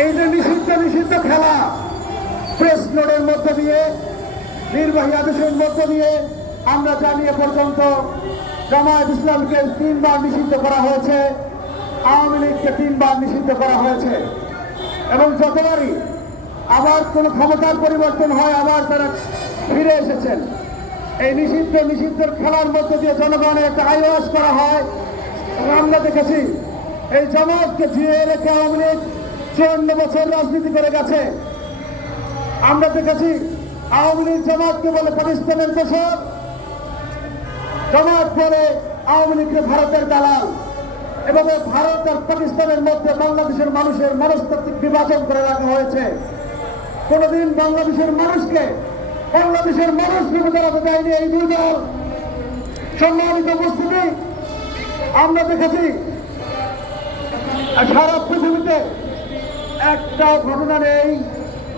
এই যে নিষিদ্ধ নিষিদ্ধ খেলা। প্রেস নোটের মধ্য দিয়ে, নির্বাহী আদেশের মধ্য দিয়ে আমরা জানিয়ে পর্যন্ত জামায়াত ইসলামকে তিনবার নিষিদ্ধ করা হয়েছে, আওয়ামী লীগকে তিনবার নিষিদ্ধ করা হয়েছে। এবং যতবারই আবার কোনো ক্ষমতার পরিবর্তন হয়, আবার তারা ফিরে এসেছেন। এই নিষিদ্ধ, নিষিদ্ধের খেলার মধ্যে দিয়ে জনগণের একটা আয়োজ করা হয়। আমরা দেখেছি, এই জামাতকে জিয়ে রেখে আওয়ামী লীগ চুয়ান্ন বছর রাজনীতি করে গেছে। আমরা দেখেছি আওয়ামী লীগ জামাতকে বলে পাকিস্তানের দোষর। জামাত বলে আওয়ামী লীগকে ভারতের দালাল। এভাবে ভারত আর পাকিস্তানের মধ্যে বাংলাদেশের মানুষের মনস্তাত্ত্বিক বিভাজন করে রাখা হয়েছে। কোনদিন বাংলাদেশের মানুষকে বাংলাদেশের মানুষ ভেবে দাঁড়াতে দেয়নি এই দুই দল। সম্মানিত উপস্থিতি, আমরা দেখেছি সারা পৃথিবীতে একটা ঘটনা নেই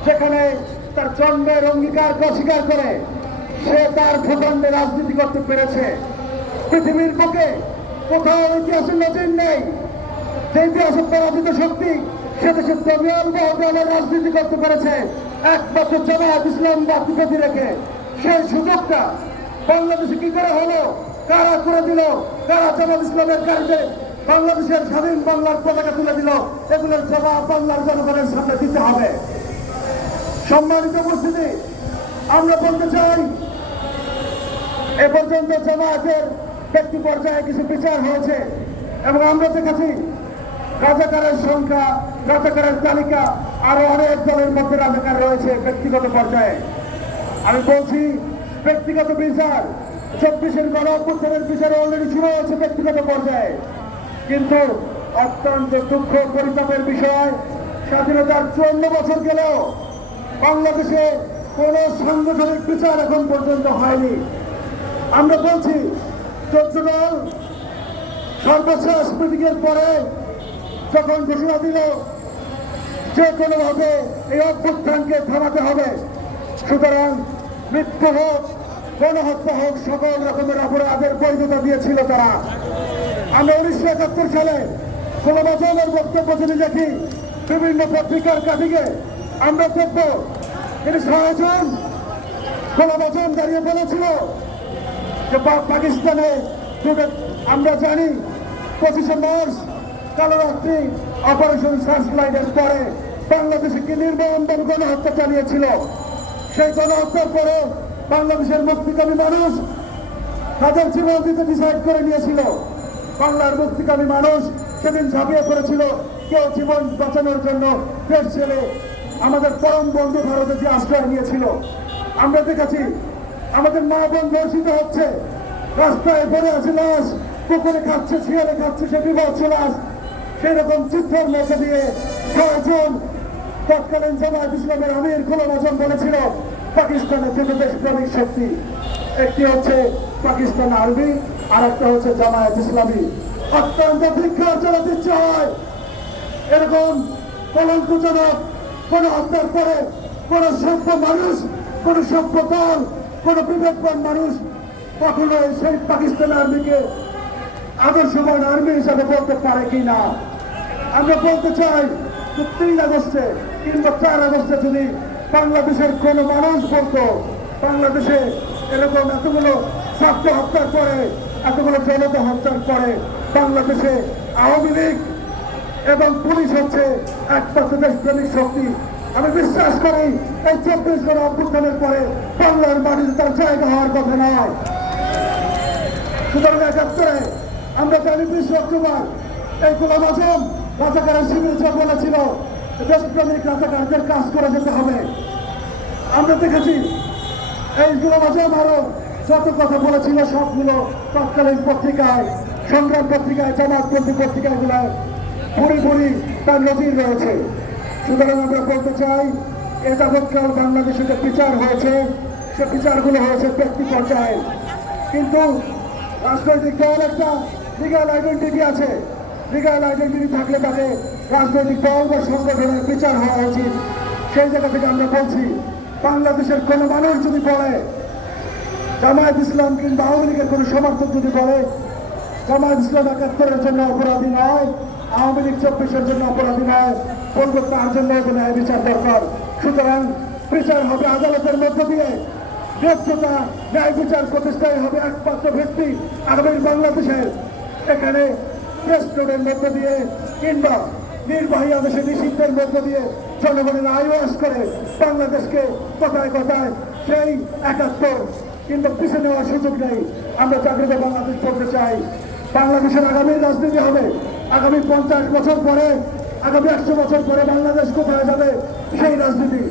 যেখানে তার জন্মের অঙ্গীকার অস্বীকার করে সে তার ভূখণ্ডে রাজনীতি করতে পেরেছে। পৃথিবীর বুকে কোথাও ইতিহাসের নজির নেই। যে ইতিহাসের পরাজিত শক্তি, সে দেশের দমিয়ান বহুদলের রাজনীতি করতে পেরেছে। একমাত্র জামায়াত ইসলাম বেঁধে রেখে সেই সুযোগটা বাংলাদেশে কি করে হলো, কারা করে দিল, কারা জামাত ইসলামের কারণে বাংলাদেশের স্বাধীন বাংলার পতাকা তুলে দিল। এগুলোর জবাব বাংলার জনগণের সামনে দিতে হবে। সম্মানিত উপস্থিতি, আমরা বলতে চাই, এ পর্যন্ত জামায়াতের ব্যক্তি পর্যায়ে কিছু বিচার হয়েছে এবং আমরা দেখেছি রাজাকারের সংখ্যা, রাজাকারের তালিকা, আরও অনেক দলের মধ্যে রাজাকার রয়েছে ব্যক্তিগত পর্যায়ে। আমি বলছি, ব্যক্তিগত বিচার, চব্বিশের গণ অভ্যুত্থানের বিচার অলরেডি শুরু হয়েছে ব্যক্তিগত পর্যায়ে। কিন্তু অত্যন্ত দুঃখ পরিতাপের বিষয়, স্বাধীনতার চুয়ান্ন বছর গেলেও বাংলাদেশে কোন সাংগঠনিক বিচার এখন পর্যন্ত হয়নি। আমরা বলছি, চোদ্দ দল সর্বশেষ মিটিংয়ের পরে যখন ঘোষণা দিল যে কোনোভাবে এই অভ্যুত্থানকে থামাতে হবে, সুতরাং মৃত্যু হোক, গণহত্যা হোক, সকল রকমের অপরাধের বৈধতা দিয়েছিল তারা। আমরা উনিশশো একাত্তর সালে ষোলো বছরের বক্তব্য যদি দেখি বিভিন্ন পত্রিকার কাটিকে আমরা দেখব এটি ছয়জন ষোলো বছর দাঁড়িয়ে বলেছিল যে পাকিস্তানে আমরা জানি পঁচিশে মার্চ কালো রাত্রি অপারেশন সার্চলাইটের পরে বাংলাদেশে কি নির্মম গণহত্যা চালিয়েছিল সেই গণহত্যার পরে বাংলাদেশের মুক্তিকামী মানুষ তাদের জীবন দিতে ডিসাইড করে নিয়েছিল। বাংলার মুক্তিকামী মানুষ সেদিন ঝাঁপিয়ে পড়েছিল কেউ জীবন বাঁচানোর জন্য। দেশ ছেড়ে আমাদের পরম বন্ধু ভারতে যে আশ্রয় নিয়েছিল, আমরা দেখেছি আমাদের মা বোন ধর্ষিত হচ্ছে। রাস্তায় পড়ে আছে লাশ, পুকুরে খাচ্ছে, শিয়ালে খাচ্ছে, সে বিভৎস লাশ। সেই রকম চিত্রের মধ্যে দিয়ে ছয়জন তৎকালীন জামায়াত ইসলামের আমির গোলাম আজম বলেছিল, পাকিস্তানের দুটো দেশপ্রেমিক শক্তি, একটি হচ্ছে পাকিস্তান আর্মি আর একটা হচ্ছে জামায়াত ইসলামী। অত্যন্ত জন্য দিচ্ছে হয়। এরকম কলঙ্কজনক কোন হত্যার পরে কোন সভ্য মানুষ, কোন সভ্য দল, কোন বিবেকবান মানুষ কখনো সেই পাকিস্তান আর্মিকে আদর্শবান আর্মি হিসাবে বলতে পারে কি না? আমরা বলতে চাই যে তিন আগস্টে কিংবা চার আগস্টে যদি বাংলাদেশের কোনো মানুষ বলতো, বাংলাদেশে এরকম এতগুলো ছাত্র হত্যার পরে এতগুলো জনতা হত্যার পরে বাংলাদেশে আওয়ামী লীগ এবং পুলিশ হচ্ছে একমাত্র দেশপ্রেমিক শক্তি। আমি বিশ্বাস করি এই চব্বিশ গণ অভ্যুত্থানের পরে বাংলার মাটিতে তার জায়গা হওয়ার কথা নয়। সুতরাং একাত্তরে আমরা জানি বিশ অক্টোবর এই গোলাম আজম রাজাকারের শিবির যে বলেছিল দেশপ্রেমিক রাজাকারদের কাজ করে যেতে হবে। আমরা দেখেছি এই গোলাম আজম আরও যত কথা বলেছিল সবগুলো তৎকালীন পত্রিকায়, সংগ্রাম পত্রিকায় জামাতপন্থী পত্রিকাগুলোয় ভুড়ি ভুড়ি তার নজির রয়েছে। সুতরাং আমরা বলতে চাই, এ যাবৎকাল বাংলাদেশে যে বিচার হয়েছে, সে বিচারগুলো হয়েছে ব্যক্তি পর্যায়ে। কিন্তু রাজনৈতিক দল একটা লিগাল আইডেন্টিটি আছে। লিগাল আইডেন্টিটি থাকলে তাকে রাজনৈতিক দল বা সংগঠনের বিচার হওয়া উচিত। সেই জায়গা থেকে আমরা বলছি, বাংলাদেশের কোনো মানুষ যদি বলে জামায়াত ইসলাম কিংবা আওয়ামী লীগের কোনো সমর্থক যদি বলে, জামায়াত ইসলাম একাত্তরের জন্য অপরাধী নয়, আওয়ামী লীগ চব্বিশের জন্য অপরাধী নয় বলব তার জন্য ন্যায় বিচার দরকার। সুতরাং বিচার হবে আদালতের মধ্য দিয়ে। ন্যায্যতা ন্যায় বিচার প্রতিষ্ঠাই হবে একমাত্র ভিত্তি আগামী বাংলাদেশের। এখানে প্রেস রোডের মধ্য দিয়ে কিংবা নির্বাহী আদেশে নিষিদ্ধের মধ্য দিয়ে জনগণের আইওয়াস করে বাংলাদেশকে কথায় কথায় সেই একাত্তর। কিন্তু পিছিয়ে নেওয়ার সুযোগ নেই। আমরা জাগ্রত বাংলাদেশ করতে চাই। বাংলাদেশের আগামী রাজনীতি হবে। আগামী পঞ্চাশ বছর পরে, আগামী একশো বছর পরে বাংলাদেশ কোথায় যাবে সেই রাজনীতি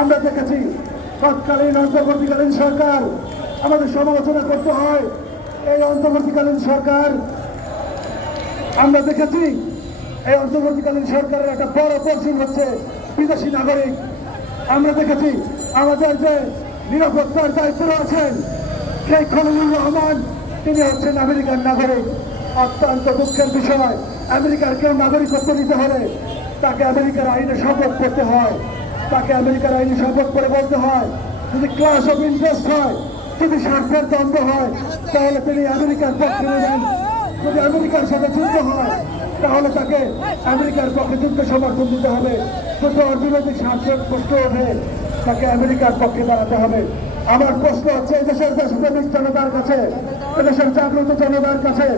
আমরা দেখেছি। তৎকালীন অন্তর্বর্তীকালীন সরকার, আমাদের সমালোচনা করতে হয়, এই অন্তর্বর্তীকালীন সরকার, আমরা দেখেছি, এই অন্তর্বর্তীকালীন সরকারের একটা বড় পরিসীম হচ্ছে, বিদেশি নাগরিক। আমরা দেখেছি, আমাদের যে নিরাপত্তার দায়িত্ব আছেন সেই খলিলুর রহমান, তিনি হচ্ছেন আমেরিকার নাগরিক। অত্যন্ত দুঃখের বিষয়, আমেরিকার কেউ নাগরিকত্ব নিতে হলে তাকে আমেরিকার আইনে শপথ করতে হয়। তাকে আমেরিকার আইনে শপথ করে বলতে হয়, যদি ক্লাস অফ ইন্টারেস্ট হয়, যদি স্বার্থের দ্বন্দ্ব হয়, তাহলে তিনি আমেরিকার পক্ষে নেবেন। যদি আমেরিকার সাথে যুদ্ধ হয়, তাহলে তাকে আমেরিকার পক্ষে যুদ্ধ সমর্থন দিতে হবে। যদি অর্থনৈতিক স্বার্থের প্রশ্ন ওঠে তাকে আমেরিকার পক্ষে দাঁড়াতে হবে। আমার প্রশ্ন হচ্ছে, এদেশের দেশ দেশপ্রেমিক জনতার কাছে, এদেশের জাগ্রত জনতার কাছে।